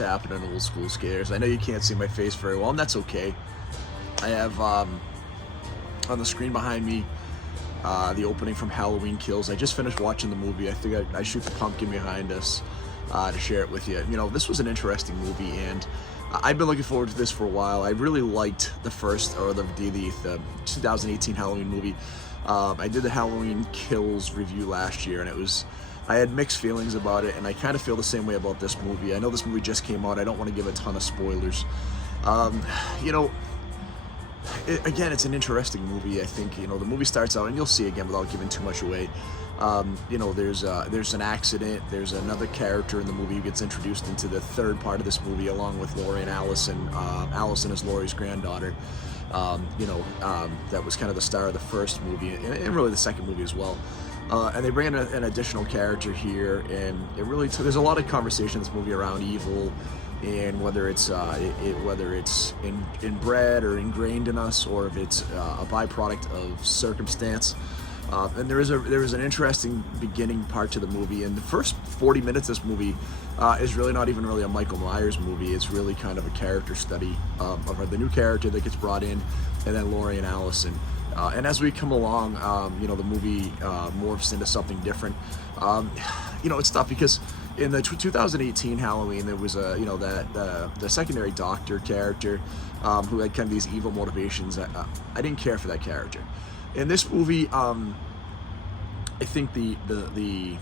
what's happening, old school scares. I know you can't see my face very well, and that's okay. I have on the screen behind me the opening from Halloween Kills. I just finished watching the movie. I think I shoot the pumpkin behind us to share it with you. You know, this was an interesting movie, and I've been looking forward to this for a while. I really liked the first, or the 2018 Halloween movie. I did the Halloween Kills review last year, and I had mixed feelings about it, and I kind of feel the same way about this movie. I know this movie just came out. I don't want to give a ton of spoilers. You know, again, it's an interesting movie. I think, you know, the movie starts out, and you'll see again without giving too much away. You know, there's an accident. There's another character in the movie who gets introduced into the third part of this movie, along with Laurie and Allison. Allison is Laurie's granddaughter. You know, that was kind of the star of the first movie, and really the second movie as well. And they bring in an additional character here, and it really there's a lot of conversation in this movie around evil, and whether it's inbred or ingrained in us, or if it's a byproduct of circumstance. And there is an interesting beginning part to the movie, and the first 40 minutes of this movie is really not even really a Michael Myers movie. It's really kind of a character study of the new character that gets brought in, and then Laurie and Allison. And as we come along, you know, the movie morphs into something different. You know, it's tough because in the 2018 Halloween, there was the secondary doctor character who had kind of these evil motivations. I didn't care for that character. In this movie, I think the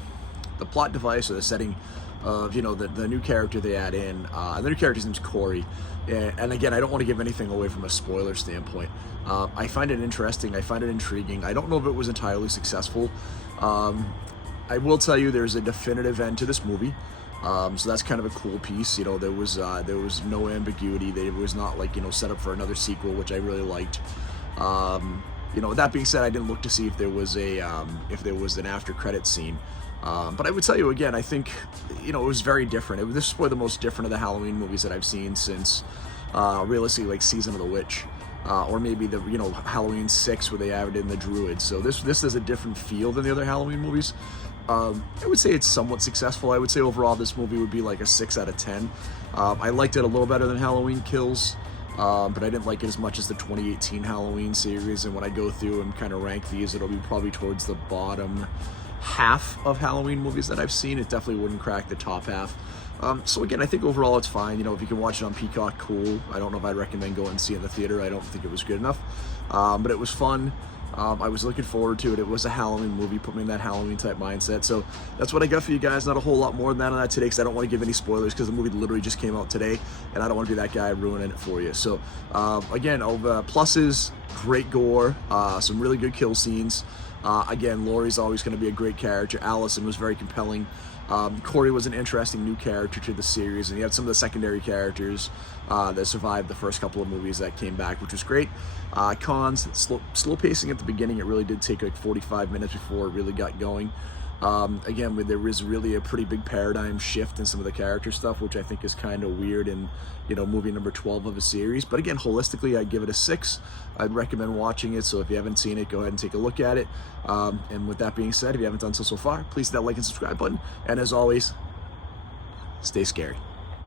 plot device or the setting of, you know, the new character they add in, the new character's name's Corey, and again, I don't want to give anything away from a spoiler standpoint. I find it interesting, I find it intriguing. I don't know if it was entirely successful. I will tell you there's a definitive end to this movie, so that's kind of a cool piece. You know, there was no ambiguity. There was not, like, you know, set up for another sequel, which I really liked. You know, that being said, I didn't look to see if there was an after credit scene. But I would tell you again, I think, you know, it was very different. This is probably the most different of the Halloween movies that I've seen since realistically, like, Season of the Witch, or maybe the, you know, Halloween 6 where they added in the Druid. So this is a different feel than the other Halloween movies. I would say it's somewhat successful. I would say overall this movie would be like a 6 out of 10. I liked it a little better than Halloween Kills. But I didn't like it as much as the 2018 Halloween series, and when I go through and kind of rank these, it'll be probably towards the bottom half of Halloween movies that I've seen. It definitely wouldn't crack the top half. So again, I think overall it's fine. You know, if you can watch it on Peacock, cool. I don't know if I'd recommend going and see it in the theater. I don't think it was good enough, but it was fun. I was looking forward to it. It was a Halloween movie, put me in that Halloween type mindset. So that's what I got for you guys. Not a whole lot more than that on that today, because I don't want to give any spoilers, because the movie literally just came out today, and I don't want to be that guy ruining it for you. So again, pluses, great gore, some really good kill scenes. Again, Laurie's always going to be a great character. Allison was very compelling. Corey was an interesting new character to the series, and you had some of the secondary characters that survived the first couple of movies that came back, which was great. Cons, slow pacing at the beginning. It really did take like 45 minutes before it really got going. Again, there was really a pretty big paradigm shift in some of the character stuff, which I think is kind of weird in, you know, movie number 12 of a series. But again, holistically, I'd give it a 6. I'd recommend watching it, so if you haven't seen it, go ahead and take a look at it. And with that being said, if you haven't done so far, please hit that like and subscribe button. And as always, stay scary.